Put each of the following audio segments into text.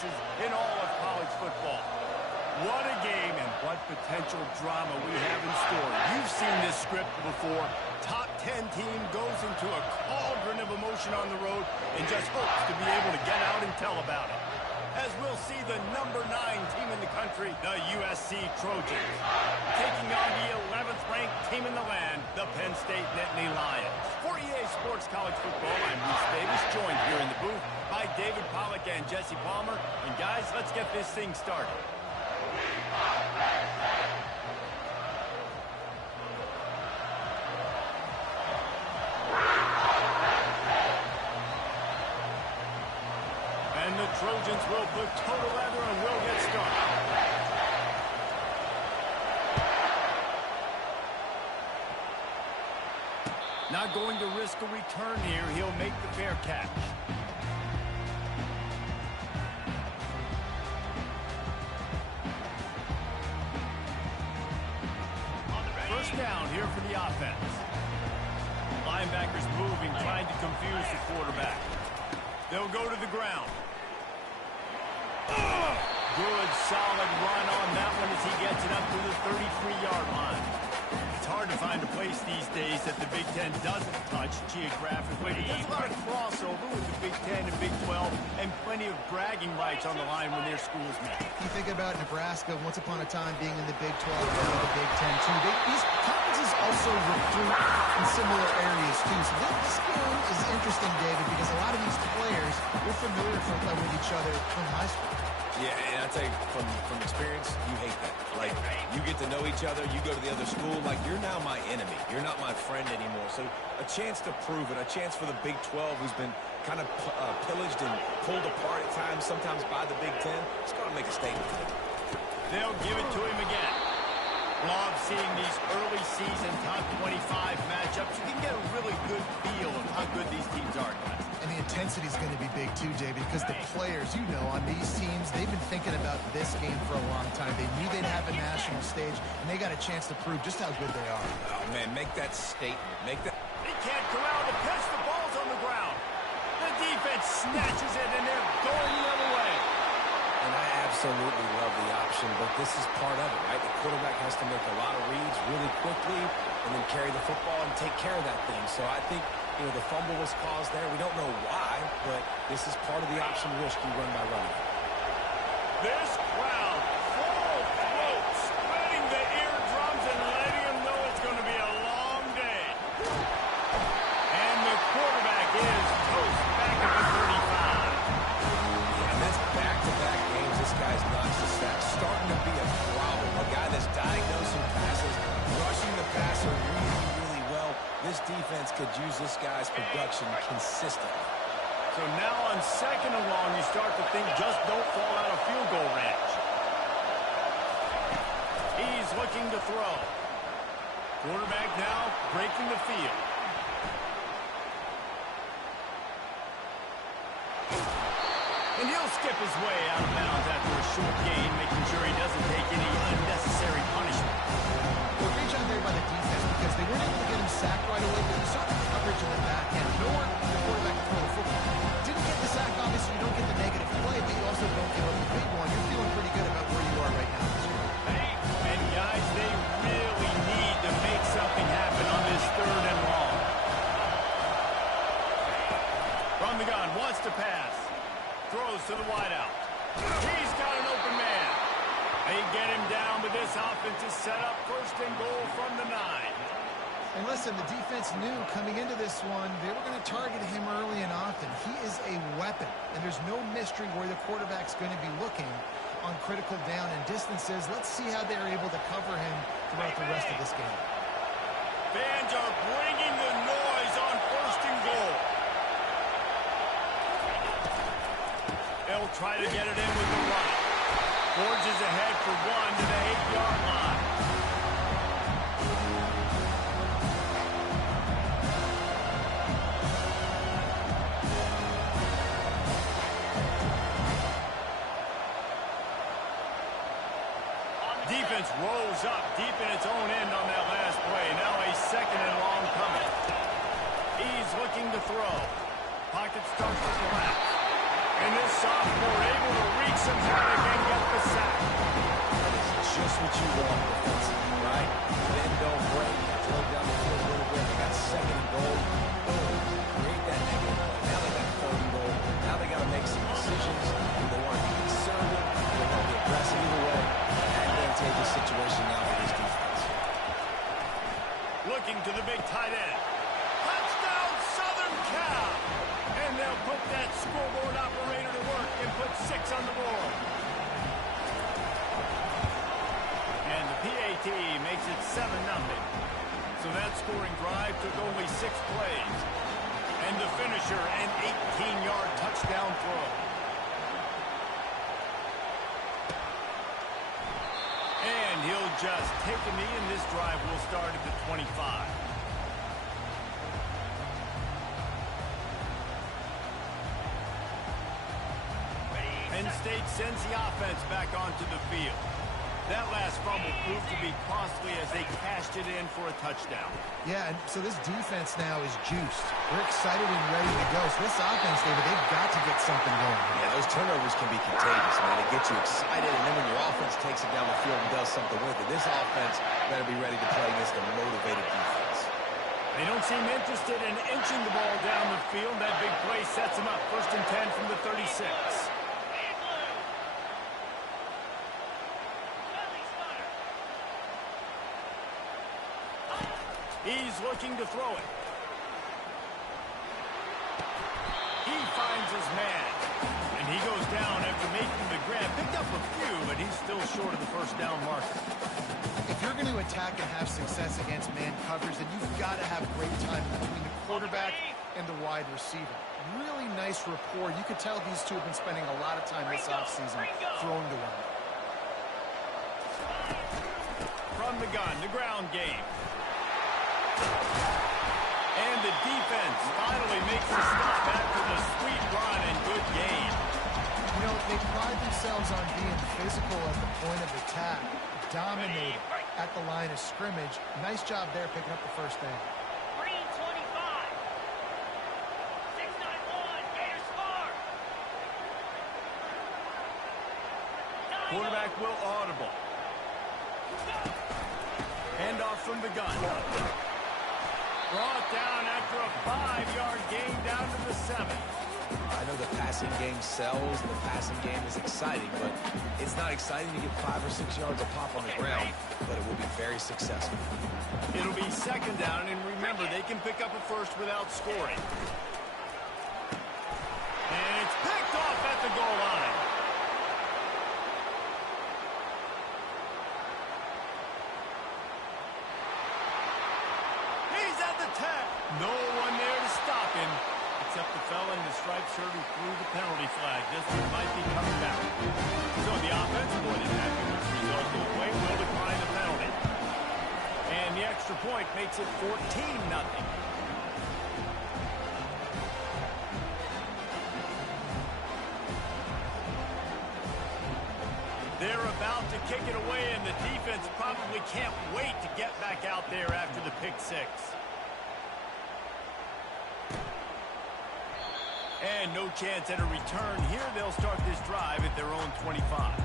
places in all of college football. What a game and what potential drama we have in store. You've seen this script before. Top 10 team goes into a cauldron of emotion on the road and just hopes to be able to get out and tell about it. As we'll see the number 9 team in the country, the USC Trojans, taking on the 11th ranked team in the land, the Penn State Nittany Lions. For EA Sports College Football, I'm Reese Davis, joined here in the booth by David Pollack and Jesse Palmer. And guys, let's get this thing started. And the Trojans will put total leather and will get started. Not going to risk a return here. He'll make the fair catch. First down here for the offense. Linebackers moving, trying to confuse the quarterback. They'll go to the ground. Good, solid run on that one as he gets it up to the 33-yard line. It's hard to find a place these days that the Big Ten doesn't touch geographically. There's a lot of crossover with the Big Ten and Big 12 and plenty of bragging rights on the line when their schools meet. You think about Nebraska, once upon a time being in the Big 12 and the Big Ten too. These conferences also recruit in similar areas too. So this game is interesting, David, because a lot of these players, we're familiar with each other from high school. Yeah, and I tell you, from experience, you hate that. Like, you get to know each other, you go to the other school, like, you're now my enemy. You're not my friend anymore. So a chance to prove it, a chance for the Big 12, who's been kind of pillaged and pulled apart at times, sometimes by the Big 10. It's going to make a statement for them. They'll give it to him again. Love seeing these early season top 25 matchups. You can get a really good feel of how good these teams are, guys. And the intensity is going to be big too, David, because the players, you know, on these teams, they've been thinking about this game for a long time. They knew they'd have a national stage, and they got a chance to prove just how good they are. Oh, man, make that statement. Make that. They can't corral the pitch. The ball's on the ground. The defense snatches it, and they're going the other way. And I absolutely love the option, but this is part of it, right? The quarterback has to make a lot of reads really quickly and then carry the football and take care of that thing. So I think, you know, the fumble was caused there. We don't know why, but this is part of the option risky run by running. This crowd, full throat, spreading the eardrums and letting them know it's going to be a long day. And the quarterback is toast back at the 35. Yeah, and that's back-to-back games. This guy's not just that. Starting to be a problem. A guy that's diagnosing passes, rushing the passer really, really well. This defense could use this guy's production consistently. So now on second and long, you start to think just don't fall out of field goal range. He's looking to throw. Quarterback now breaking the field. And he'll skip his way out of bounds after a short gain, making sure he doesn't take any unnecessary punishment. Well, great job there by the defense because they weren't able to get him sacked right away, but you saw the coverage in the back end. Nowhere for the quarterback to throw the football. Didn't get the sack, obviously you don't get the negative play, but you also don't give up the big one. You're feeling pretty good about where you are right now this year. And guys, they really need to make something happen on this third and long. From the gun, wants to pass. Throws to the wideout. He's got an open man. They get him down, but this offense is set up first and goal from the 9. And listen, the defense knew coming into this one, they were going to target him early and often. He is a weapon, and there's no mystery where the quarterback's going to be looking on critical down and distances. Let's see how they're able to cover him throughout the rest of this game. Fans are bringing the noise on first and goal. They'll try to get it in with the run. Forges ahead for one to the 8-yard line. Defense rose up deep in its own end on that last play. Now a second and long coming. He's looking to throw. Pocket starts to collapse. And this sophomore able to reach what you want defensively, right? Bend, don't break. Throw down the field a little bit. They got second and goal. Boom. Create that negative play. Now they got third and goal. Now they got to make some decisions. They want to be conservative. They want to be aggressive either way. Advantageous situation now for this defense. Looking to the big tight end. Touchdown, Southern Cal! And they'll put that scoreboard operator to work and put 6 on the board. And the PAT makes it 7-0. So that scoring drive took only 6 plays. And the finisher, an 18-yard touchdown throw. And he'll just take a knee, and this drive will start at the 25. Penn State sends the offense back onto the field. That last fumble proved to be costly as they cashed it in for a touchdown. Yeah, and so this defense now is juiced. They're excited and ready to go. So this offense, David, they've got to get something going. Yeah, those turnovers can be contagious, man. It gets you excited, and then when your offense takes it down the field and does something with it, this offense better be ready to play against a motivated defense. They don't seem interested in inching the ball down the field. That big play sets them up. 1st and 10 from the 36. He's looking to throw it. He finds his man. And he goes down after making the grab. Picked up a few, but he's still short of the first down marker. If you're going to attack and have success against man coverage, then you've got to have great time between the quarterback and the wide receiver. Really nice rapport. You could tell these two have been spending a lot of time this offseason throwing the one. From the gun, the ground game. And the defense finally makes the stop after the sweet run and good game. You know, they pride themselves on being physical at the point of attack, dominating at the line of scrimmage. Nice job there picking up the first down. Green 25. 691. Gators score. Quarterback will audible. Handoff from the gun. Brought down after a 5-yard gain down to the 7. I know the passing game sells, the passing game is exciting, but it's not exciting to get 5 or 6 yards a pop on the ground, but it will be very successful. It'll be 2nd down, and remember, they can pick up a first without scoring. And it's picked off at the goal line. He's at the 10. No one there to stop him, except the fella in the striped shirt who threw the penalty flag. This one might be coming back. So the offense, more than happy with the result of the play, will decline the penalty. And the extra point makes it 14-0. They're about to kick it away, and the defense probably can't wait to get back out there after the pick 6. And no chance at a return here. They'll start this drive at their own 25.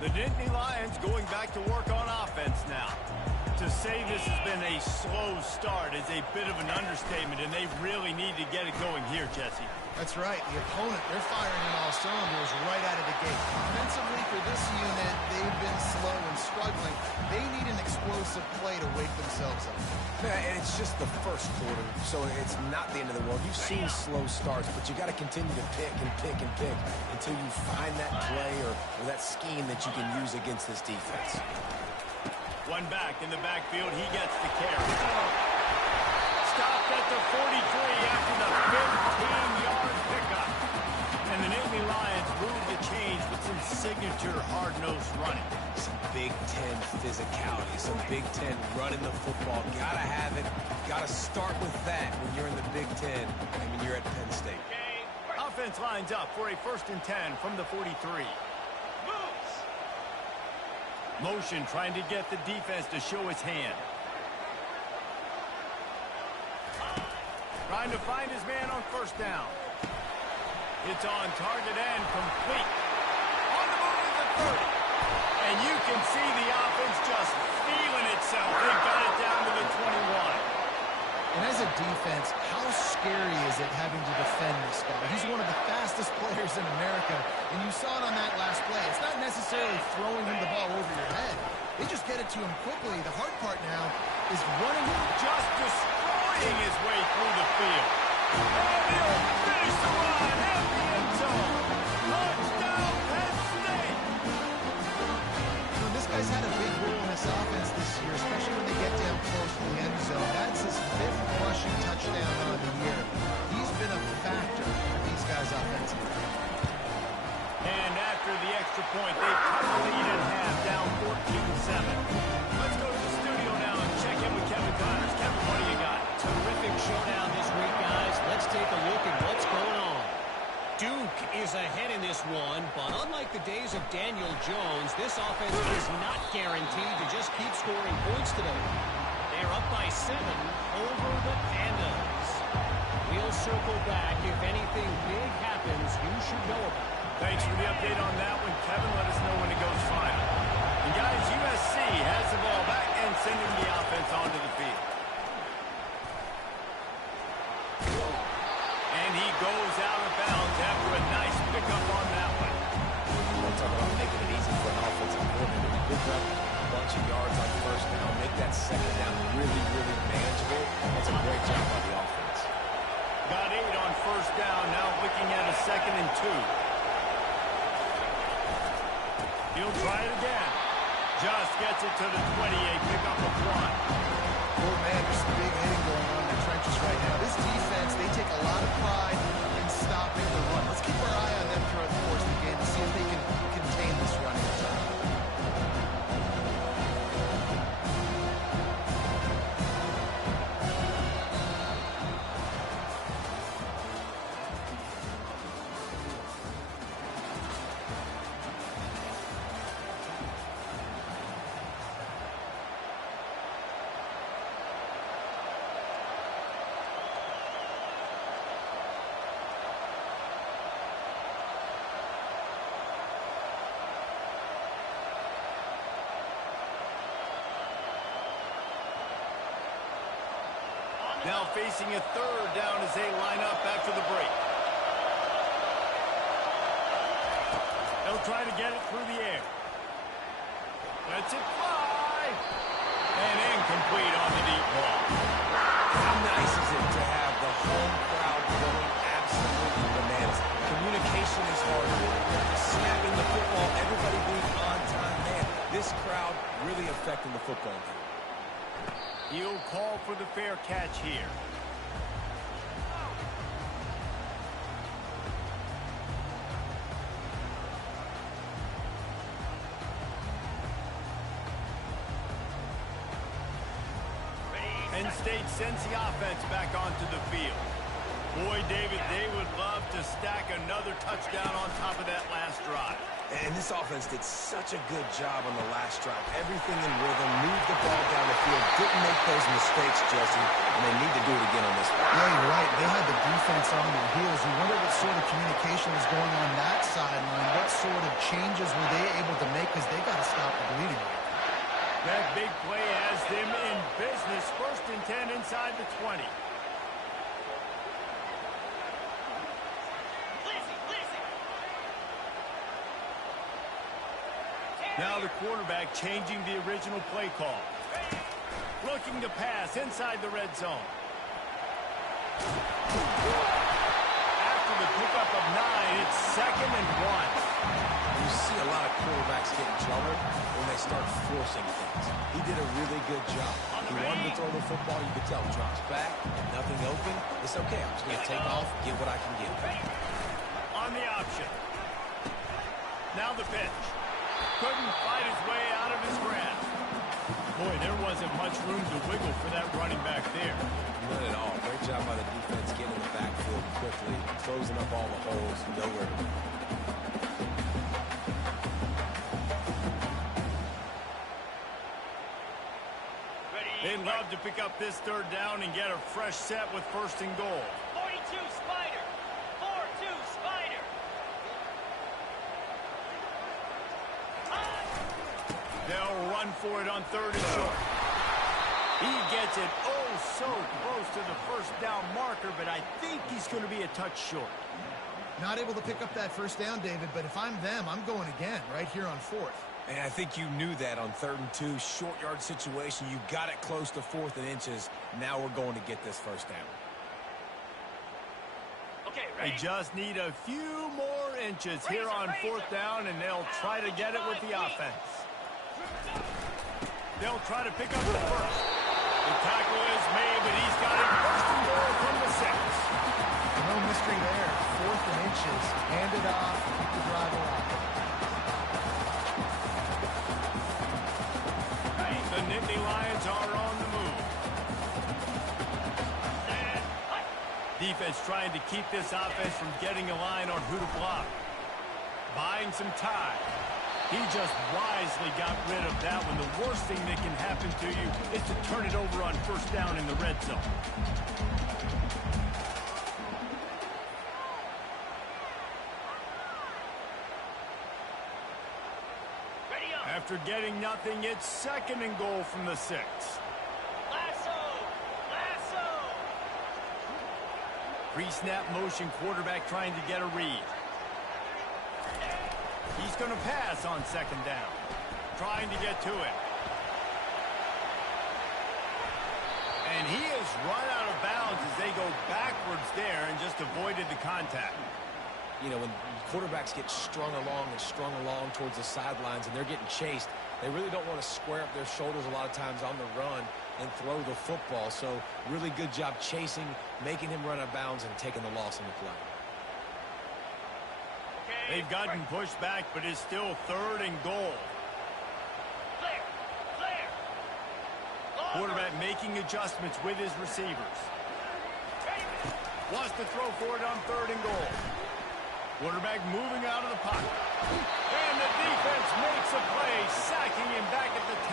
The Nittany Lions going back to work on offense now. To say this has been a slow start is a bit of an understatement, and they really need to get it going here, Jesse. That's right. The opponent, they're firing on all cylinders right out of the gate. Offensively for this unit, they've been slow and struggling. They need an explosive play to wake themselves up. Man, and it's just the first quarter, so it's not the end of the world. You've seen slow starts, but you got to continue to pick and pick and pick until you find that play or that scheme that you can use against this defense. One back in the backfield. He gets the carry. Stopped at the 43 after the 15-yard pickup. And the Nittany Lions move the chains with some signature hard-nosed running. Some Big Ten physicality, some Big Ten running the football. Gotta have it. Gotta start with that when you're in the Big Ten and when you're at Penn State. Offense lines up for a 1st and 10 from the 43. Motion trying to get the defense to show his hand. Trying to find his man on 1st down. It's on target and complete. On the move at the 30. And you can see the offense just feeling itself. They got it down to the 21. And as a defense, how scary is it having to defend this guy? He's one of the fastest players in America, and you saw it on that last play. It's not necessarily throwing him the ball over your head. They just get it to him quickly. The hard part now is running him. Just destroying his way through the field. And he'll finish the run at the end zone. Touchdown, Penn State. You know, this guy's had a big role in this offense this year, especially when they get down close to the end zone. That's his 5th rushing touchdown on the year. He's been a factor for these guys offensively. And after the extra point, they cut the lead in half, down 14-7. Let's go to the studio now and check in with Kevin Connors. Kevin, what do you got? Terrific showdown this week, guys. Let's take a look at what's going on. Duke is ahead in this one, but unlike the days of Daniel Jones, this offense is not guaranteed to just keep scoring points today. They're up by 7 over the Pandas. We'll circle back. If anything big happens, you should know about it. Thanks for the update on that one, Kevin. Let us know when it goes final. And guys, USC has the ball back and sending the offense onto the field. And he goes out of bounds after a nice pickup on that one. We'll talk about making it easy for an offensive coordinator. You pick up a bunch of yards on 1st down, make that 2nd down really, really manageable. That's a great job by the offense. Got 8 on 1st down, now looking at a 2nd and 2. He'll try it again. Just gets it to the 28, pick up a 1. Oh, man, there's some big hitting going on in the trenches right now. This defense, they take a lot of pride in stopping the run. Let's keep our eye on them throughout the course of the game to see if they can contain this running attack. Now facing a 3rd down as they line up after the break. They'll try to get it through the air. Lets it fly. And incomplete on the deep ball. How nice is it to have the home crowd going absolutely bananas? Communication is hard. Snapping the football, everybody being on time. Man, this crowd really affecting the football game. He'll call for the fair catch here. Penn State sends the offense back onto the field. Boy, David, they would love to stack another touchdown on top of that last drive. And this offense did such a good job on the last drive. Everything in rhythm, moved the ball down the field, didn't make those mistakes, Jesse, and they need to do it again on this one. Yeah, you're right. They had the defense on their heels. You wonder what sort of communication was going on that sideline. What sort of changes were they able to make because they got to stop the bleeding. That big play has them in business. 1st and 10 inside the 20. Now the quarterback changing the original play call. Looking to pass inside the red zone. After the pickup of 9, it's 2nd and 1. You see a lot of quarterbacks get in trouble when they start forcing things. He did a really good job. He wanted to throw the football. You could tell. Drops back, nothing open. It's okay. I'm just going to take off, get what I can get. On the option. Now the pitch. Couldn't fight his way out of his grasp. Boy, there wasn't much room to wiggle for that running back there. None at all. Great job by the defense getting in the backfield quickly, closing up all the holes, nowhere to go. They'd love to pick up this third down and get a fresh set with first and goal. 42 Spider. 4-2 Spider. They'll run for it on third and short. He gets it oh so close to the first down marker, but I think he's going to be a touch short. Not able to pick up that first down, David, but if I'm them, I'm going again right here on fourth. And I think you knew that on 3rd and 2, short yard situation. You got it close to 4th and inches. Now we're going to get this first down. Okay, They ready? just need a few more inches here on fourth down, and they'll try to get it with the offense. They'll try to pick up the first. The tackle is made, but he's got it first and goal from the 6. No mystery there. 4th and inches. Hand it off. Keep the drive alive. The Nittany Lions are on the move. Defense trying to keep this offense from getting a line on who to block. Buying some time. He just wisely got rid of that one. The worst thing that can happen to you is to turn it over on first down in the red zone. Ready up. After getting nothing, it's 2nd and goal from the 6. Lasso. Lasso. Pre-snap motion, quarterback trying to get a read. He's going to pass on 2nd down. Trying to get to it. And he has run out of bounds as they go backwards there and just avoided the contact. You know, when quarterbacks get strung along towards the sidelines and they're getting chased, they really don't want to square up their shoulders a lot of times on the run and throw the football. So really good job chasing, making him run out of bounds, and taking the loss on the play. They've gotten pushed back, but it's still 3rd and goal. Clear. Clear. Quarterback making adjustments with his receivers. Wants to throw for it on 3rd and goal. Quarterback moving out of the pocket. And the defense makes a play, sacking him back at the 10.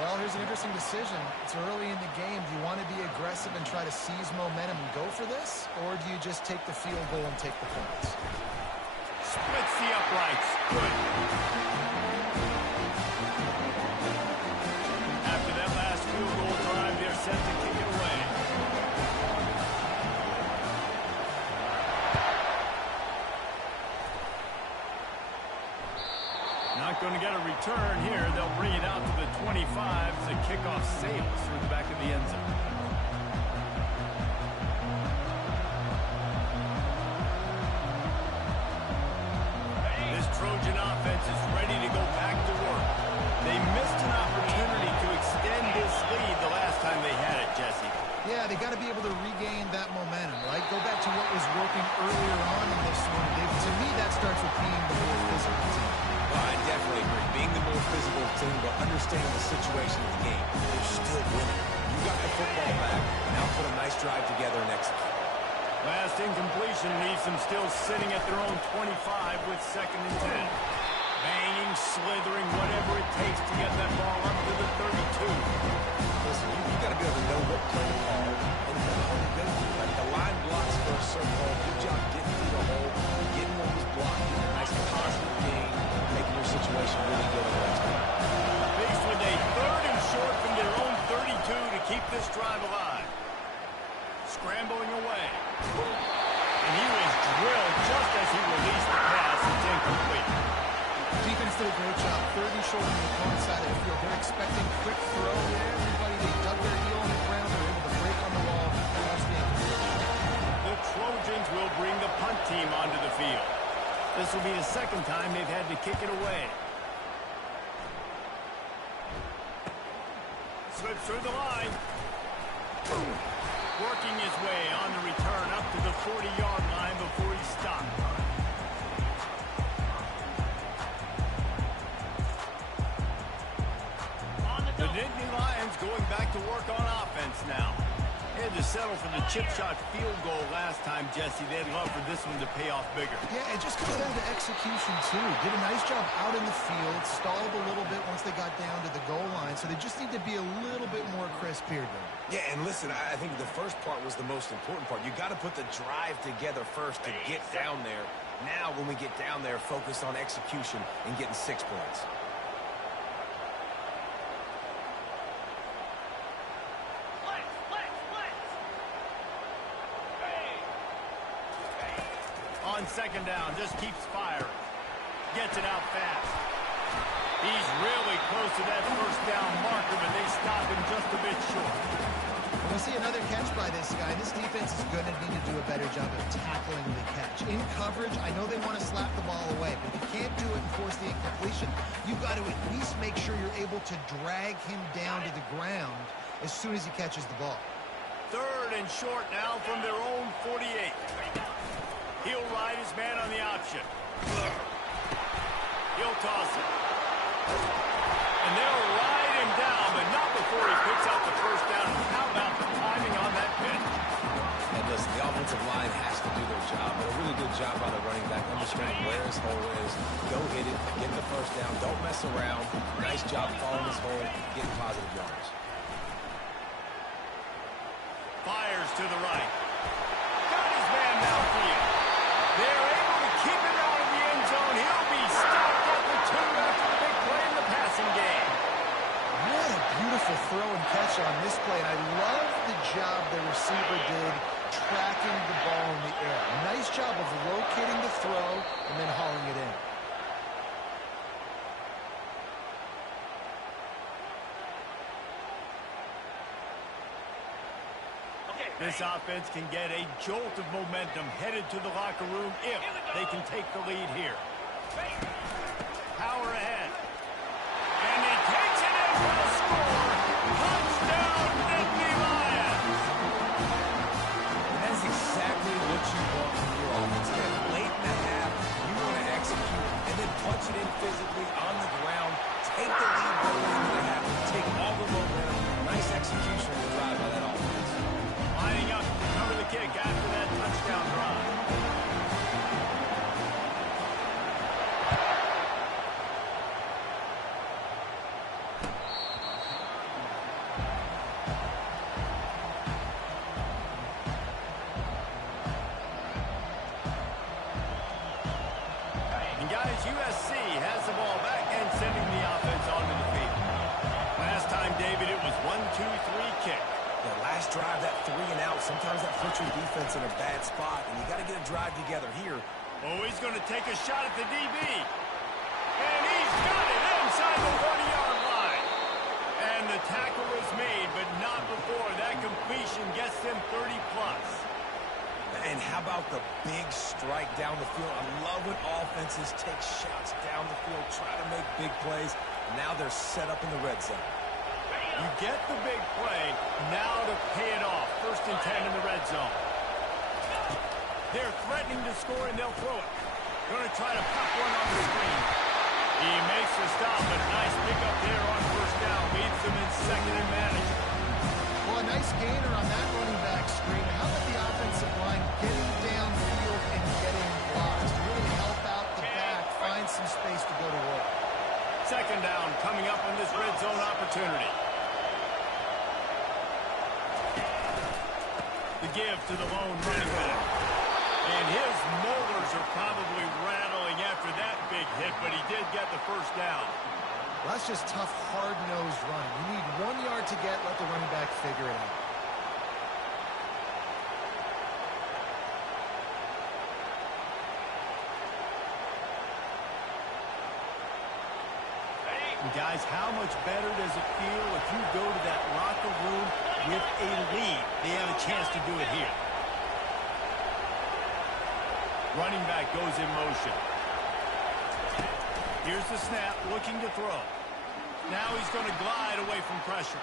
Well, here's an interesting decision. It's early in the game. Do you want to be aggressive and try to seize momentum and go for this? Or do you just take the field goal and take the points? Splits the uprights. Good. After that last field goal drive, they're set to kick it away. Not going to get a return here. They'll bring it out to the 25 as the kickoff sails through the back of the end zone. This Trojan offense is ready to go back to work. They missed an opportunity to extend this lead the last time they had it, Jesse. Yeah, they got to be able to regain that momentum, right? Go back to what was working earlier on in this one. To me, that starts with being the more physical team. Well, I definitely agree. Being the more physical team, but understanding the situation of the game. They're still winning. You got the football back. Now put a nice drive together and execute. Last incompletion leaves them still sitting at their own 25 with 2nd and 10. Banging, slithering, whatever it takes to get that ball up to the 32. Listen, you got to be able to know what play to call and what hole to go to. Like the line blocks for a certain hole. Good job getting through the hole, getting what was blocked, getting a nice positive gain, making your situation really good on the next one. Faced with a 3rd and short from their own 32 to keep this drive alive. Scrambling away. And he was drilled just as he released the pass. It's incomplete. Defense did a great job. 3rd and short on the opponent's side of the field. They're expecting quick throw there. Everybody, they dug their heel on the ground. They're able to break on the wall. That's the end. The Trojans will bring the punt team onto the field. This will be the 2nd time they've had to kick it away. Slips through the line. Working his way on the return up to the 40-yard line before he stopped. Nittany Lions going back to work on offense now. They had to settle for the chip shot field goal last time, Jesse. They'd love for this one to pay off bigger. Yeah, it just comes down to execution, too. Did a nice job out in the field, stalled a little bit once they got down to the goal line, so they just need to be a little bit more crisp here, though. Yeah, and listen, I think the first part was the most important part. You got to put the drive together first to get down there. Now, when we get down there, focus on execution and getting 6 points. On second down, just keeps firing. Gets it out fast. He's really close to that first down marker, but they stop him just a bit short. We'll see another catch by this guy. This defense is going to need to do a better job of tackling the catch. In coverage, I know they want to slap the ball away, but if you can't do it and force the incompletion, you've got to at least make sure you're able to drag him down to the ground as soon as he catches the ball. Third and short now from their own 48. He'll ride his man on the option. He'll toss it. And they'll ride him down, but not before he picks out the first down. How about the timing on that pitch? And listen, the offensive line has to do their job, but a really good job by the running back, understanding where his hole is. Go hit it, get the first down, don't mess around. Nice job following his hole, getting positive yards. Fires to the right. Got his man downfield. They're able to keep him out of the end zone. He'll be stopped at the 2 after the big play in the passing game. What a beautiful throw and catch on this play. And I love the job the receiver did tracking the ball in the air. Nice job of locating the throw and then hauling it in. This offense can get a jolt of momentum headed to the locker room if they can take the lead here. Power ahead. And he takes it in for the score. Touchdown, Nittany Lions. That is exactly what you want from your offense. Again, late in the half, you want to execute and then punch it in physically on the ground. Take the lead going into the half. Take all the momentum. Nice execution on the drive by that offense. Lining up to cover the kick after that touchdown drive. And guys, USC has the ball back and sending the offense onto the field. Last time, David, it was 1-2-3 kick. The last drive, that 3 and out, sometimes that puts your defense in a bad spot, and you got to get a drive together here. Oh, he's going to take a shot at the DB. And he's got it inside the 40-yard line. And the tackle is made, but not before that completion gets them 30-plus. And how about the big strike down the field? I love when offenses take shots down the field, try to make big plays. Now they're set up in the red zone. You get the big play, now to pay it off. 1st and 10 in the red zone. They're threatening to score, and they'll throw it. Going to try to pop one on the screen. He makes the stop, but nice pickup there on 1st down. Leads them in 2nd and manageable. Well, a nice gainer on that running back screen. How about the offensive line getting downfield and getting blocks to really help out the back, find some space to go to work. 2nd down coming up on this red zone opportunity. The give to the lone running back. And his molars are probably rattling after that big hit, but he did get the 1st down. Well, that's just tough, hard-nosed running. You need 1 yard to get, let the running back figure it out. And guys, how much better does it feel if you go to that locker room with a lead? They have a chance to do it here. Running back goes in motion. Here's the snap, looking to throw. Now he's going to glide away from pressure.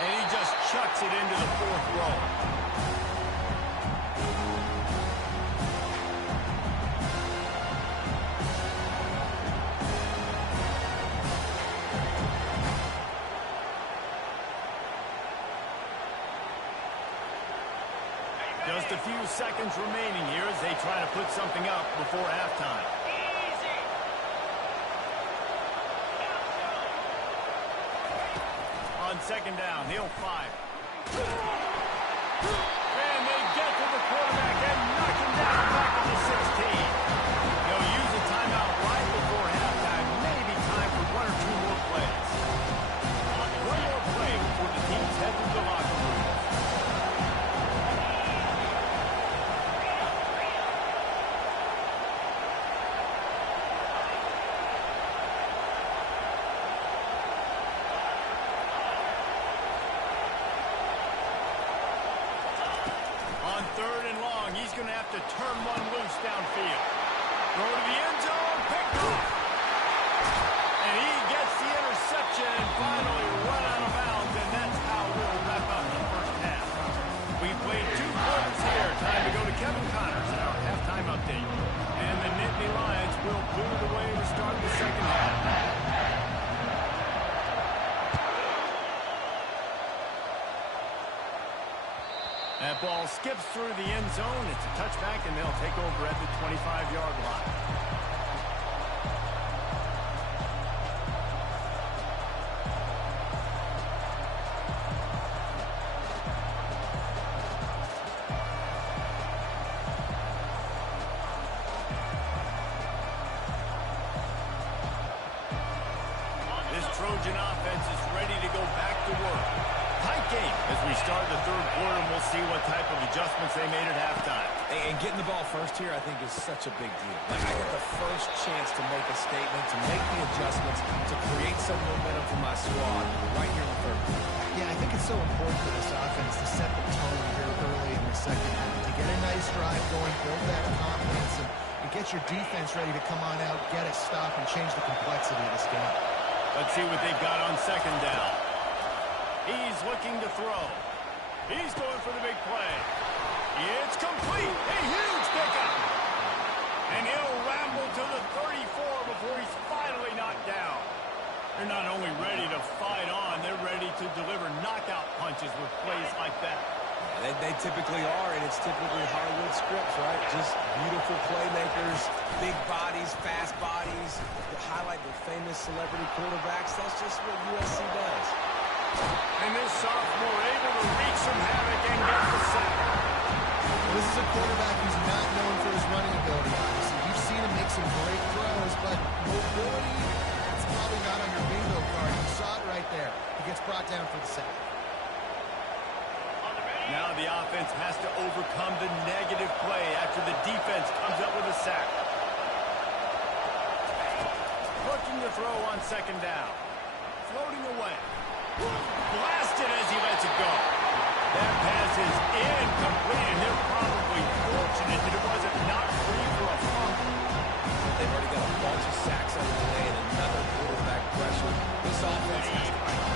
And he just chucks it into the 4th row. Just a few seconds remaining here as they try to put something up before halftime. Easy. On second down, he'll fire. And they get to the quarterback and knock him down back to the 16. They'll use a timeout right before halftime. Maybe time for one or two more plays. One more play before the teams head to the locker room. On third and long, he's going to have to turn one loose downfield. Throw to the end zone, picked off. And he gets the interception and finally run out of bounds, and that's how we'll wrap up the first half. We played 2 quarters here. Time to go to Kevin Connors in our halftime update. And the Nittany Lions will boot it away to start the second half. That ball skips through the end zone. It's a touchback, and they'll take over at the 25-yard line. This Trojan offense is ready to go back to work. Tight game as we start the third quarter, and we'll see what type of adjustments they made at halftime. And getting the ball first here, I think, is such a big deal. Like, I get the first chance to make a statement, to make the adjustments, to create some momentum for my squad right here in the third quarter. Yeah, I think it's so important for this offense to set the tone here early in the second half, to get a nice drive going, build that confidence, and get your defense ready to come on out, get a stop, and change the complexity of this game. Let's see what they've got on second down. He's looking to throw. He's going for the big play. It's complete. A huge pickup. And he'll ramble to the 34 before he's finally knocked down. They're not only ready to fight on, they're ready to deliver knockout punches with plays like that. They typically are, and it's typically Hollywood scripts, right? Just beautiful playmakers, big bodies, fast bodies, that highlight the famous celebrity quarterbacks. That's just what USC does. And this sophomore able to wreak some havoc and get the sack. This is a quarterback who's not known for his running ability, obviously. You've seen him make some great throws, but mobility, it's probably not on your bingo card. You saw it right there. He gets brought down for the sack. Now the offense has to overcome the negative play after the defense comes up with a sack. Looking to throw on second down. Floating away. Blasted as he lets it go. That pass is incomplete, and they're probably fortunate that it wasn't knocked free for a fumble. They've already got a bunch of sacks on the way and another quarterback pressure. This offense has to find a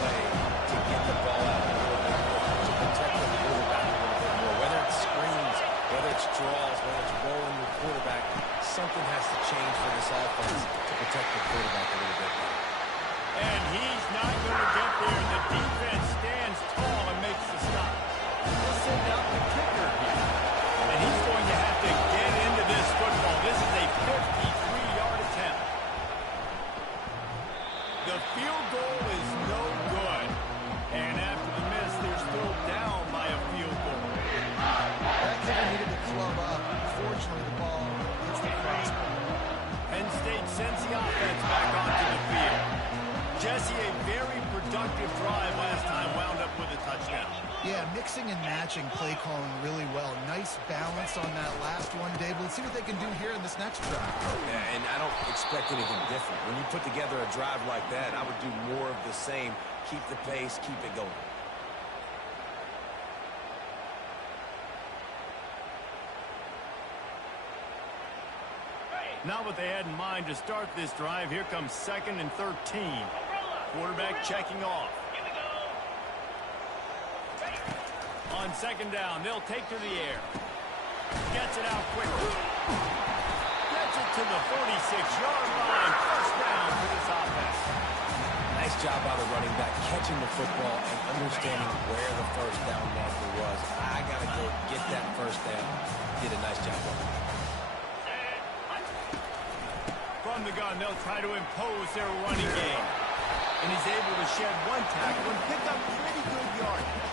way to get the ball out of the quarterback, to protect the quarterback a little bit more. Whether it's screens, whether it's draws, whether it's rolling your quarterback, something has to change for this offense to protect the quarterback a little bit more. And he's not going to get there. The defense stands tall and makes the stop. They'll send out the kicker here. And he's going to have to get into this football. This is a 53-yard attempt. The field goal is no good. And after the miss, they're still down by a field goal. That kicker needed to club up. Unfortunately, the ball hits the crossbar. Penn State sends the offense back onto the field. Jesse, a very productive drive last time, wound up with a touchdown. Yeah, mixing and matching play calling really well. Nice balance on that last one, Dave. Let's see what they can do here in this next drive. Yeah, and I don't expect anything different. When you put together a drive like that, I would do more of the same. Keep the pace, keep it going. Now what they had in mind to start this drive, here comes 2nd and 13. Quarterback checking off. On second down, they'll take to the air. Gets it out quickly. Gets it to the 46-yard line. First down for this offense. Nice job by the running back, catching the football and understanding where the first down marker was. I got to go get that first down. Did a nice job of it. From the gun, they'll try to impose their running game. And he's able to shed one tackle and pick up pretty good yardage.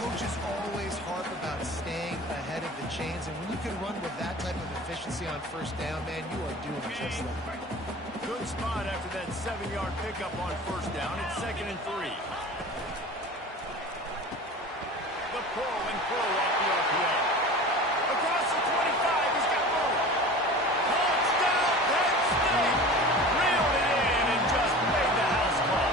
Coaches always harp about staying ahead of the chains, and when you can run with that type of efficiency on first down, man, you are doing just that. Good spot after that 7-yard pickup on first down. It's 2nd and 3. The pull and throw off the RPO. Across the 25, he's got room. Touchdown, Penn State. Reeled it in and just made the house call.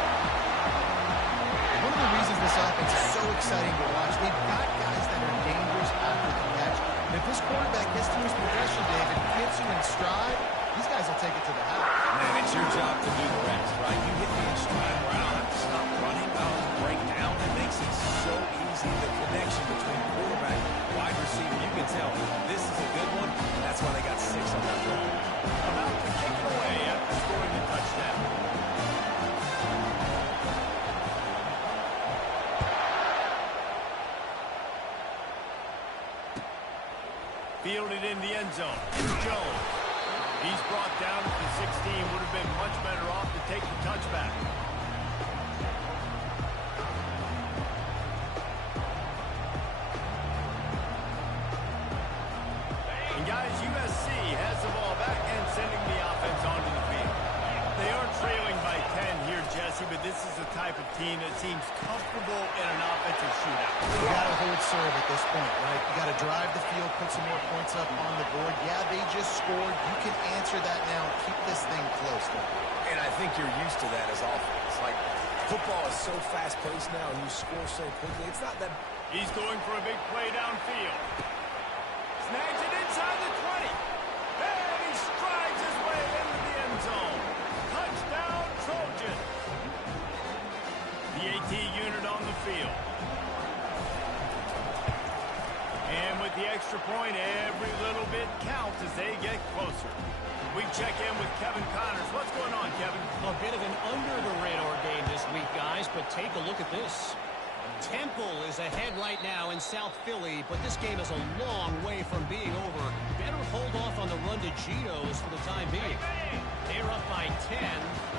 One of the reasons this offense is so exciting to watch, they've got guys that are dangerous after the catch. And if this quarterback gets to his progression, David, gets you in stride, these guys will take it to the house. Man, it's your job to do the rest, right? You hit me in stride where I don't have to stop running. I don't break down. It makes it so easy. The connection between quarterback and wide receiver, you can tell this is a good one. That's why they got 6 on that run. About to kick it away after scoring the touchdown. Fielded in the end zone. It's Jones. He's brought down at the 16. Would have been much better off to take the touchback. And guys, USC has the ball back and sending the offense onto the field. They are trailing by 10 here, Jesse, but this is the type of team that seems comfortable in an offensive shootout. You got to hold serve at this point, right? You got to drive the field, put some more points up on the board. Yeah, they just scored. You can answer that now and keep this thing close. And I think you're used to that as offense. Like, football is so fast-paced now, and you score so quickly. It's not that... He's going for a big play downfield. Snags it inside the 20. And he strides his way into the end zone. Touchdown, Trojan. The AT unit on the field. And with the extra point, every little bit counts as they get closer. We check in with Kevin Connors. What's going on, Kevin? A bit of an under-the-radar game this week, guys, but take a look at this. Temple is ahead right now in South Philly, but this game is a long way from being over. Better hold off on the run to Geno's for the time being. They're up by 10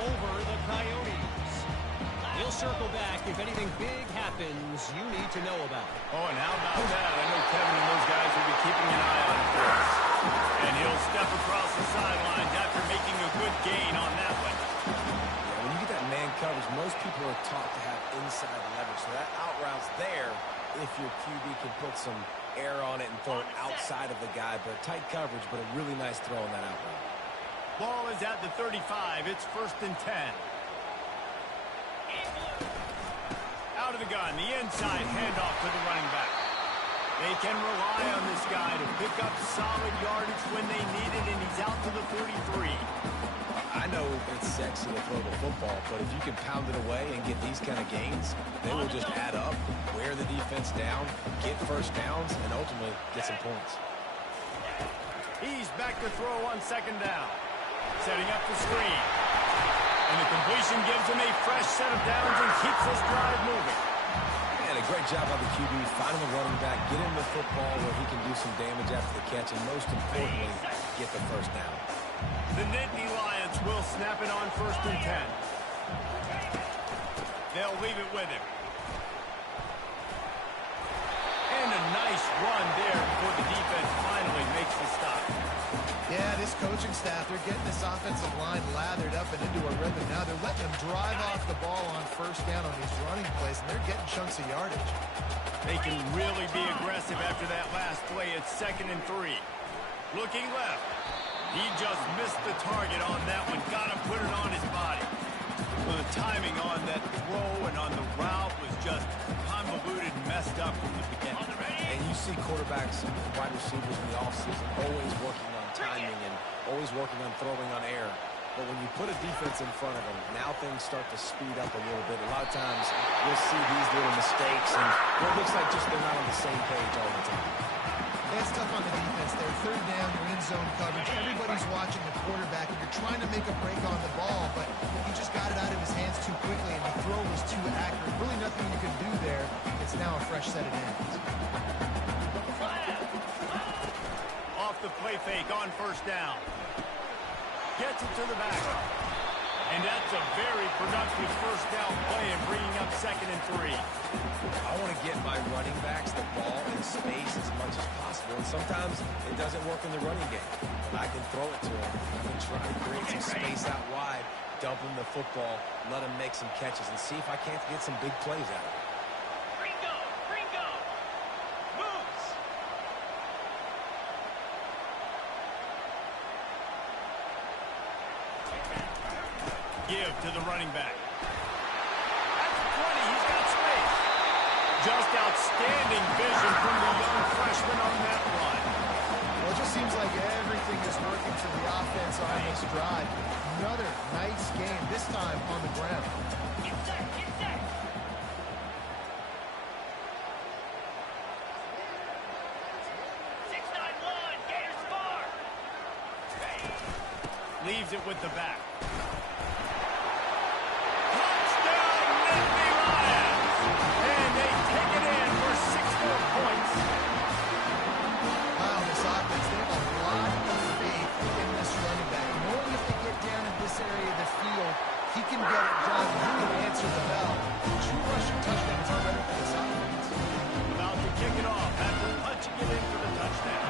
over the Coyotes. We'll circle back if anything big happens you need to know about. Oh, and how about that? I know Kevin and those guys will be keeping an eye on it for us. And he'll step across the sidelines after making a good gain on that one. Yeah, when you get that man coverage, most people are taught to have inside leverage. So that out route's there if your QB can put some air on it and throw it outside of the guy. But tight coverage, but a really nice throw on that out route. Ball is at the 35. It's 1st and 10. Out of the gun, the inside handoff to the running back. They can rely on this guy to pick up solid yardage when they need it, and he's out to the 33. I know it's sexy to throw the football, but if you can pound it away and get these kind of gains, they will just add up, wear the defense down, get first downs, and ultimately get some points. He's back to throw on 2nd down. Setting up the screen. And the completion gives him a fresh set of downs and keeps this drive moving. And a great job by the QB, finding the running back, get him the football where he can do some damage after the catch, and most importantly, get the first down. The Nittany Lions will snap it on 1st and 10. They'll leave it with him. And a nice run there before the defense finally makes the stop. Yeah, this coaching staff, they're getting this offensive line lathered up and into a rhythm now. They're letting them drive off the ball on 1st down on these running plays, and they're getting chunks of yardage. They can really be aggressive after that last play. It's 2nd and 3. Looking left. He just missed the target on that one. Got to put it on his body. Well, the timing on that throw and on the route was just convoluted and messed up from the beginning. And you see quarterbacks and wide receivers in the offseason always working on timing and always working on throwing on air. But when you put a defense in front of them, now things start to speed up a little bit. A lot of times you'll see these little mistakes, and it looks like just they're not on the same page all the time. That's tough on the defense there. 3rd down, you're in zone coverage. Everybody's watching the quarterback, and you're trying to make a break on the ball, but he just got it out of his hands too quickly first down. Gets it to the back. And that's a very productive first down play and bringing up 2nd and 3. I want to get my running backs the ball in space as much as possible. And sometimes it doesn't work in the running game. But I can throw it to them. I can try to create some space out wide, dump them the football, let them make some catches, and see if I can't get some big plays out of it. Ringo! Moves! Give to the running back. At the 20, he's got space. Just outstanding vision from the young freshman on that run. Well, it just seems like everything is working for the offense on this drive. Another nice game, this time on the ground. Get set! 6-9-1, Gators far! Leaves it with the back. Touchdown, Nittany Lions! And they take it in for 6 more points. Wow, this offense, they have a lot of faith in this running back. Knowing if they get down in this area of the field, he can get it done. He can answer the bell. 2 rushing touchdowns already for this offense. About to kick it off after punching it in for the touchdown.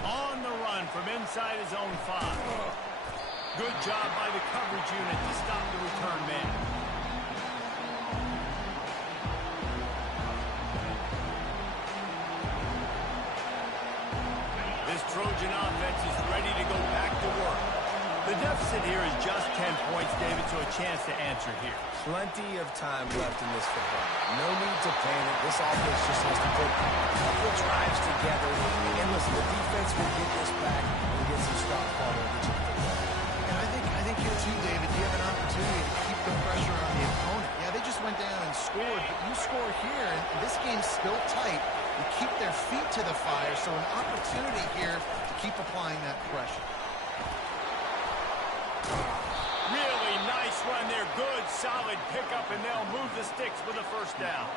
On the run from inside his own 5. Good job by the coverage unit to stop the return man. This Trojan offense is ready to go back to work. The deficit here is just 10 points, David, so a chance to answer here. Plenty of time left in this football. No need to panic. This offense just has to put a couple of drives together. And listen, the defense will get this back and get some stop call and get you the football. And I think here too, David, you have an opportunity to keep the pressure on the opponent. Yeah, they just went down and scored, but you score here, and this game's still tight. You keep their feet to the fire, so an opportunity here to keep applying that pressure. Really nice run there. Good, solid pickup, and they'll move the sticks for the first down.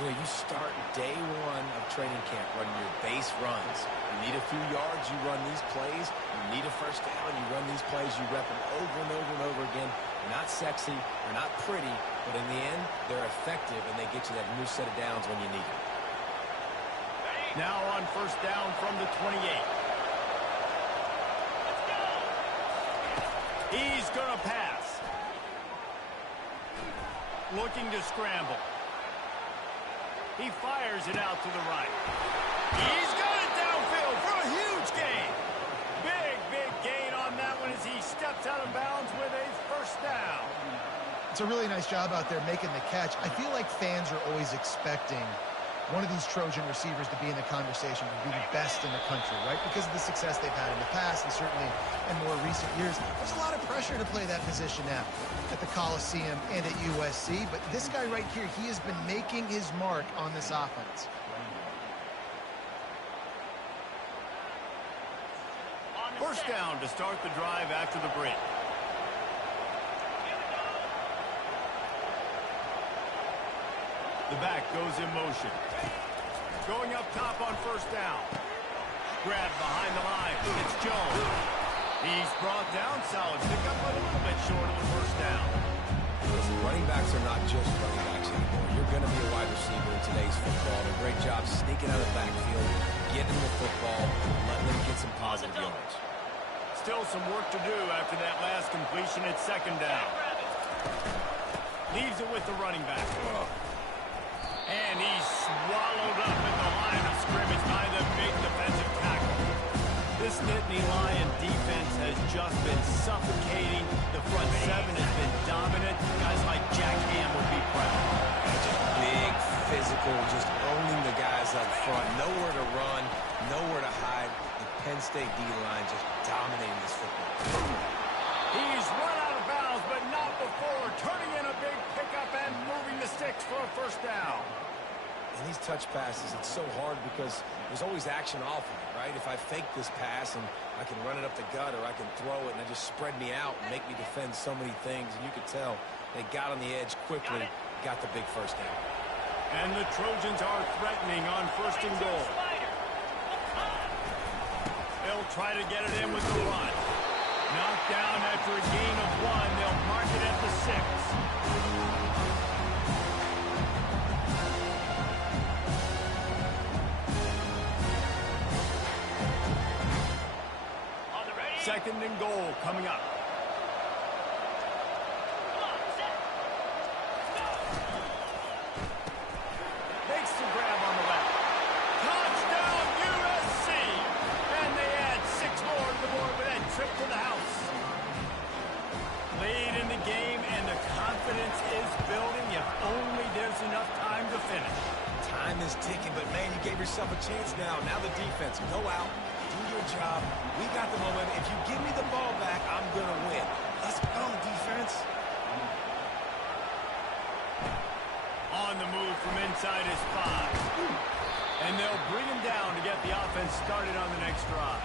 You know, you start day 1 of training camp running your base runs. You need a few yards, you run these plays. You need a first down, you run these plays. You rep them over and over and over again. They're not sexy, they're not pretty, but in the end, they're effective, and they get you that new set of downs when you need it. Now on first down from the 28. He's going to pass. Looking to scramble. He fires it out to the right. He's got it downfield for a huge gain. Big gain on that one as he steps out of bounds with a first down. It's a really nice job out there making the catch. I feel like fans are always expecting one of these Trojan receivers to be in the conversation, to be the best in the country, right? Because of the success they've had in the past and certainly in more recent years. There's a lot of pressure to play that position now at the Coliseum and at USC. But this guy right here, he has been making his mark on this offense. First down to start the drive after the break. The back goes in motion. Going up top on first down. Grab behind the line. It's Jones. He's brought down. Solid pickup, but a little bit short of the first down. Listen, running backs are not just running backs anymore. You're going to be a wide receiver in today's football. A great job sneaking out of the backfield, getting the football, letting them get some positive yards. Still some work to do after that last completion at second down. Leaves it with the running back. And he's swallowed up at the line of scrimmage by the big defensive tackle. This Nittany Lion defense has just been suffocating. The front 7 has been dominant. Guys like Jack Ham would be proud. Just big, physical, just owning the guys up front. Nowhere to run, nowhere to hide. The Penn State D-line just dominating this football. He's run out of bounds, but not before. Turning in a big pickup and moving the sticks for a first down. And these touch passes, it's so hard because there's always action off of it, right? If I fake this pass and I can run it up the gut or I can throw it and it just spread me out and make me defend so many things. And you could tell they got on the edge quickly, got the big first down. And the Trojans are threatening on first and goal. They'll try to get it in with the run. Knocked down after a gain of 1. They'll mark it at the 6. Second and goal coming up. Makes the grab on the left. Touchdown USC! And they add 6 more to the board with that trip to the house. Late in the game and the confidence is building if only there's enough time to finish. Time is ticking, but man, you gave yourself a chance now. Now the defense, go out, do your job. We got the momentum. If you give me the ball back, I'm going to win. Let's go, defense. On the move from inside his 5. And they'll bring him down to get the offense started on the next drive.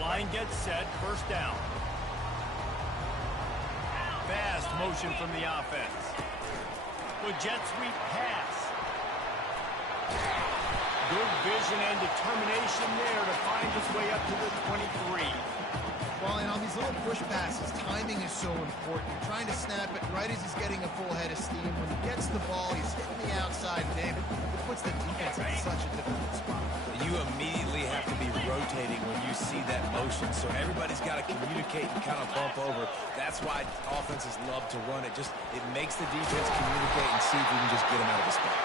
Line gets set, first down. Fast motion from the offense. With jet sweep pass. Good vision and determination there to find his way up to the 23. Well, and on these little push passes, timing is so important. You're trying to snap it right as he's getting a full head of steam. When he gets the ball, he's hitting the outside. David, it puts the defense in such a difficult spot. You immediately have to be rotating when you see that motion, so everybody's got to communicate and kind of bump over. That's why offenses love to run it. It makes the defense communicate and see if we can just get him out of the spot.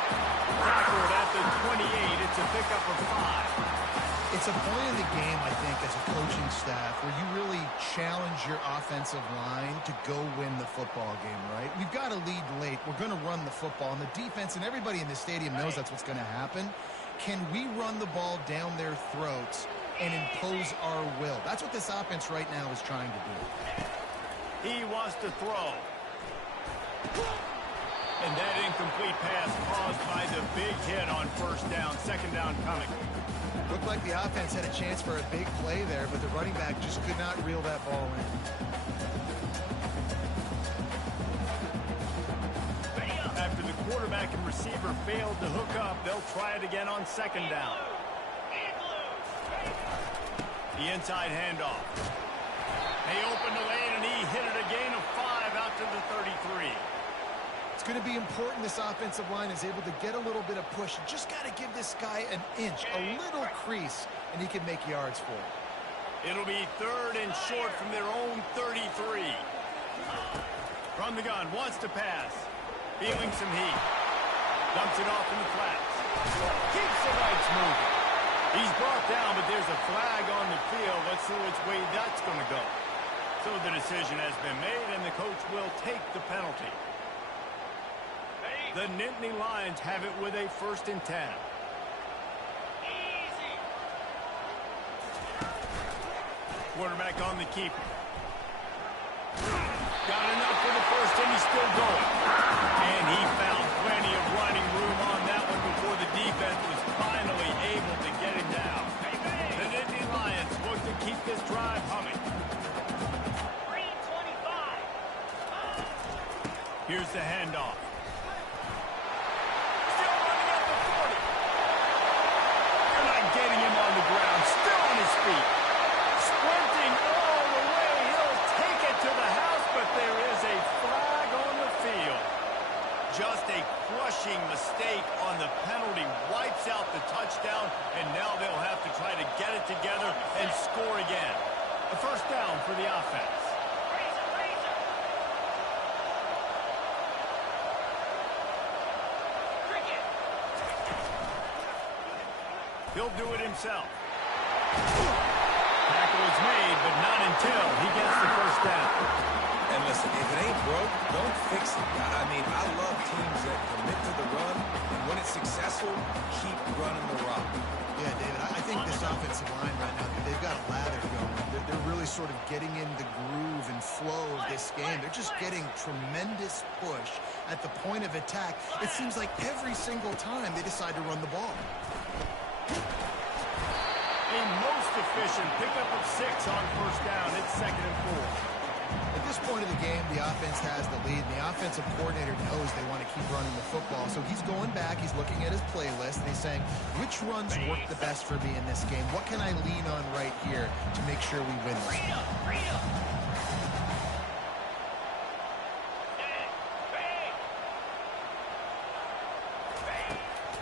Backward at the 28. It's a pickup of 5. It's a point in the game, I think, as a coaching staff, where you really challenge your offensive line to go win the football game, right? We've got to lead late. We're going to run the football, and the defense and everybody in the stadium knows that's what's going to happen. Can we run the ball down their throats and impose our will? That's what this offense right now is trying to do. He wants to throw. And that incomplete pass caused by the big hit on first down. Second down coming. Looked like the offense had a chance for a big play there, but the running back just could not reel that ball in. After the quarterback and receiver failed to hook up, they'll try it again on second down. The inside handoff. They opened the lane, and he hit it a gain of 5 out to the 33. It's going to be important this offensive line is able to get a little bit of push. You just got to give this guy an inch, a little crease, and he can make yards for it. It'll be third and short from their own 33. From the gun, wants to pass. Feeling some heat. Dumps it off in the flats. Keeps the lights moving. He's brought down, but there's a flag on the field. Let's see which way that's going to go. So the decision has been made, and the coach will take the penalty. The Nittany Lions have it with a 1st and 10. Easy. Quarterback on the keeper. Got enough for the first, and he's still going. And he found plenty of running room on that one before the defense was finally able to get him down. The Nittany Lions look to keep this drive humming. 3:25. Here's the handoff. Getting him on the ground, still on his feet. Sprinting all the way. He'll take it to the house, but there is a flag on the field. Just a crushing mistake on the penalty. Wipes out the touchdown, and now they'll have to try to get it together and score again. A first down for the offense. He'll do it himself. Tackle is made, but not until he gets the first down. And listen, if it ain't broke, don't fix it. I mean, I love teams that commit to the run, and when it's successful, keep running the rock. Yeah, David, I think this offensive line right now, they've got a lather going. They're really sort of getting in the groove and flow of this game. They're just getting tremendous push at the point of attack. It seems like every single time they decide to run the ball. A most efficient pickup of 6 on first down. It's 2nd and 4. At this point of the game, the offense has the lead, and the offensive coordinator knows they want to keep running the football. So he's going back, he's looking at his playlist, and he's saying, which runs work the best for me in this game? What can I lean on right here to make sure we win this game?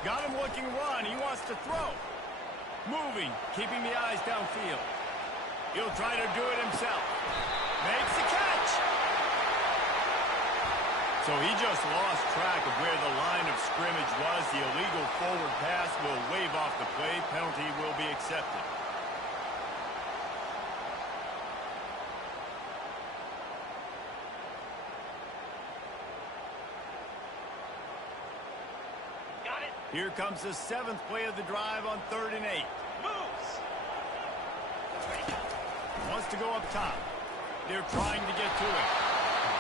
Got him looking run. He wants to throw. Moving, keeping the eyes downfield. He'll try to do it himself. Makes the catch. So he just lost track of where the line of scrimmage was. The illegal forward pass will wave off the play. Penalty will be accepted. Got it. Here comes the 7th play of the drive on 3rd and 8. Moves. Wants to go up top. They're trying to get to it.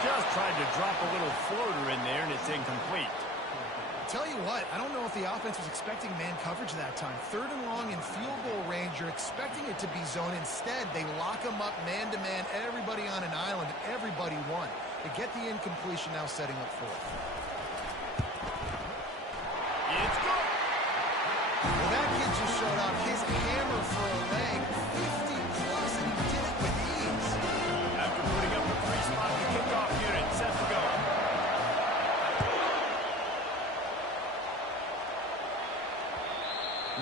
Just tried to drop a little floater in there, and it's incomplete. Tell you what, I don't know if the offense was expecting man coverage that time. 3rd and long in field goal range, you're expecting it to be zone. Instead, they lock them up man-to-man, everybody on an island, and everybody won. They get the incompletion now setting up 4th. It's good. Well, that kid just showed off his hammer for a leg, 50-plus, and he did it with ease. After putting up a 3-spot, the kickoff unit set to go.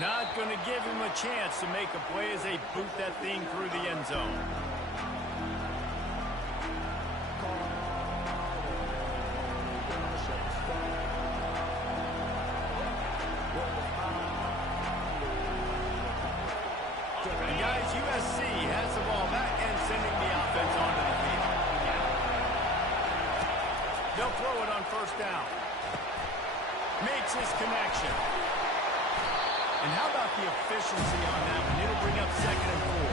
Not going to give him a chance to make a play as they boot that thing through the end zone. And guys, USC has the ball back and sending the offense onto the field. They'll throw it on first down. Makes his connection. And how about the efficiency on that one? It'll bring up 2nd and 4.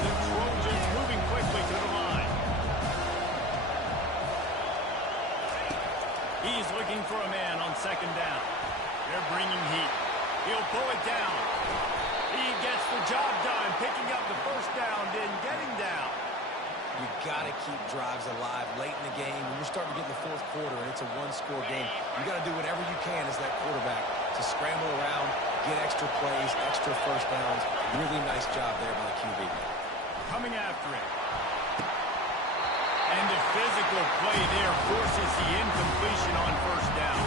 The Trojans moving quickly to the line. He's looking for a man on 2nd down. They're bringing heat. He'll pull it down. He gets the job done, picking up the first down, then getting down. You got to keep drives alive late in the game. When you're starting to get in the 4th quarter and it's a 1-score game, you got to do whatever you can as that quarterback to scramble around, get extra plays, extra first downs. Really nice job there by the QB. Coming after it. And the physical play there forces the incompletion on first down.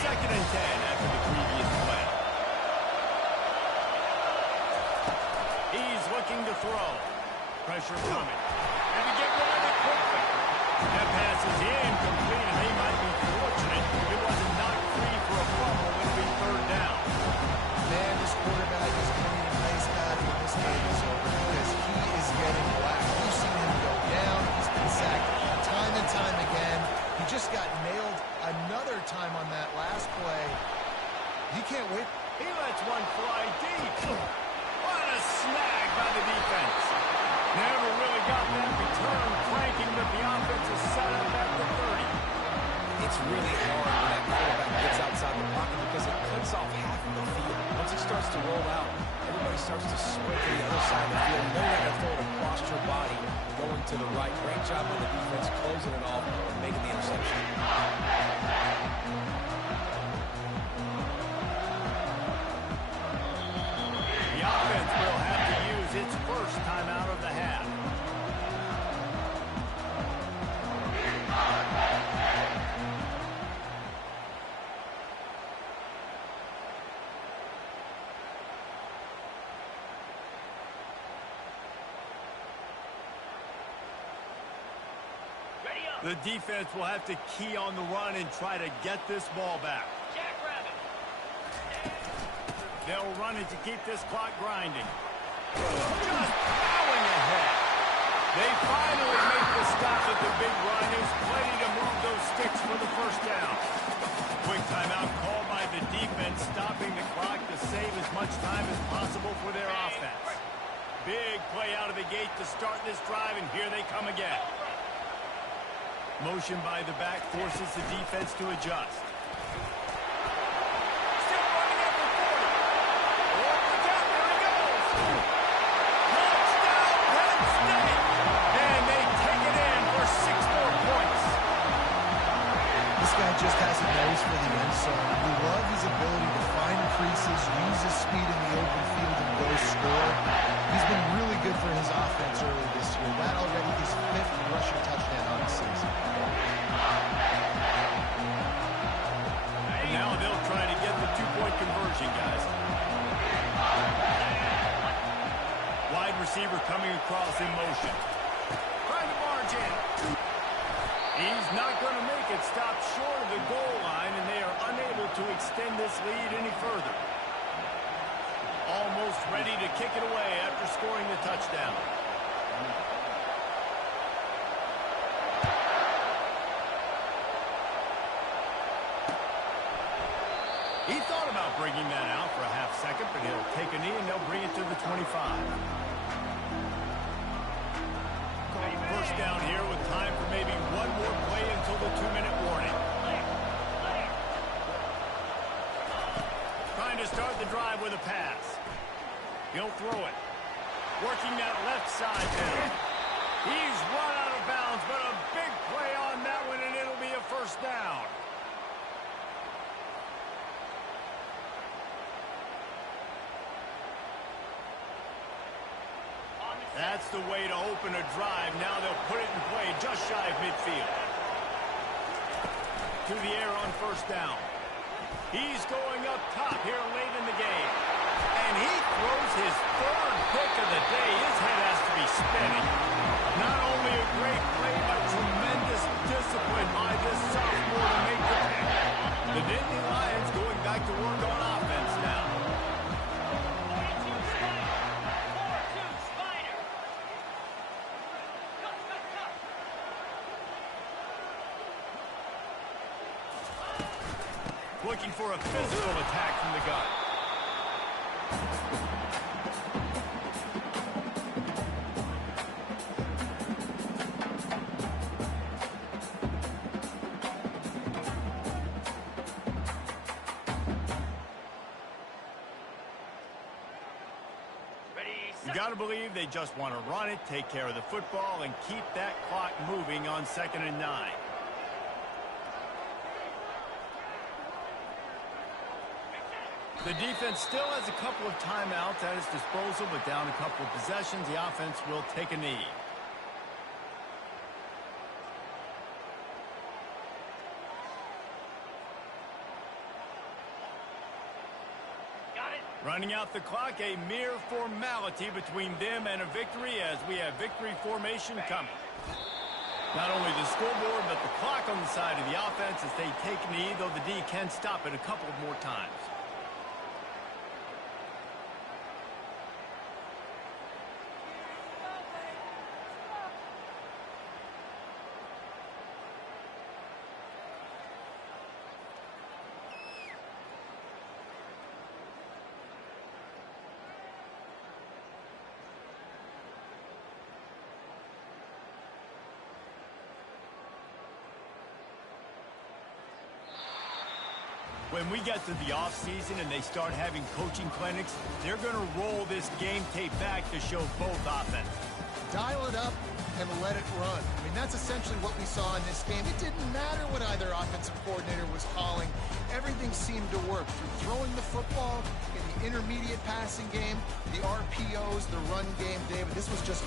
Second and 10 after the previous play. He's looking to throw. Pressure coming. And to get rid of it quickly. That pass is incomplete, and they might be fortunate it wasn't knocked free for a fumble. It'll be 3rd down. Man, this quarterback is going to need a nice path when this game is over because he is getting whacked. We've seen him go down. He's been sacked time and time again. He just got nailed another time on that last play. He can't wait. He lets one fly deep. What a snag by the defense. Never really got that return cranking, but the offense is set up at the 30. It's really hard when that quarterback gets outside the pocket because it cuts off half of the field. Once it starts to roll out, everybody starts to swing to the other side of the field. You know you're going to throw it across your body, going to the right. Great job by the defense, closing it off and making the interception. The offense will have to use its first timeout of the half. Ready up. The defense will have to key on the run and try to get this ball back. Jackrabbit. They'll run it to keep this clock grinding. Just plowing ahead. They finally make the stop at the big run. There's plenty to move those sticks for the first down. Quick timeout called by the defense, stopping the clock to save as much time as possible for their offense. Big play out of the gate to start this drive, and here they come again. Motion by the back forces the defense to adjust. Still running up for 40. Oh, look out, there he goes. Touchdown, Penn State. And they take it in for 6 more points. This guy just has a nose for the end zone. We love his ability to find creases, use his speed in the open field, and go score. He's been really good for his offense early this year. That already his 5th rushing touchdown on the season. Now they'll try to get the 2-point conversion, guys. Wide receiver coming across in motion. Trying to barge in. He's not going to make it. Stop short of the goal line, and they are unable to extend this lead any further. Almost ready to kick it away after scoring the touchdown. He thought about bringing that out for a half second, but he'll take a knee and they'll bring it to the 25. First down here with time for maybe one more play until the 2-minute warning. Trying to start the drive with a pass. He'll throw it. Working that left side down. He's run out of bounds, but a big play on that one, and it'll be a first down. That's the way to open a drive. Now they'll put it in play just shy of midfield. To the air on first down. He's going up top here late in the game. And he throws his 3rd pick of the day. His head has to be spinning. Not only a great play, but tremendous discipline by this sophomore to make the pick. The Nittany Lions going back to work on offense now. Looking for a physical attack from the gun. You got to believe they just want to run it, take care of the football, and keep that clock moving on 2nd and 9. The defense still has a couple of timeouts at its disposal, but down a couple of possessions, the offense will take a knee. Running out the clock, a mere formality between them and a victory as we have victory formation coming. Not only the scoreboard, but the clock on the side of the offense as they take a knee, though the D can stop it a couple of more times. When we get to the offseason and they start having coaching clinics, they're going to roll this game tape back to show both offenses. Dial it up and let it run. I mean, that's essentially what we saw in this game. It didn't matter what either offensive coordinator was calling. Everything seemed to work through throwing the football, in the intermediate passing game, the RPOs, the run game, David. This was just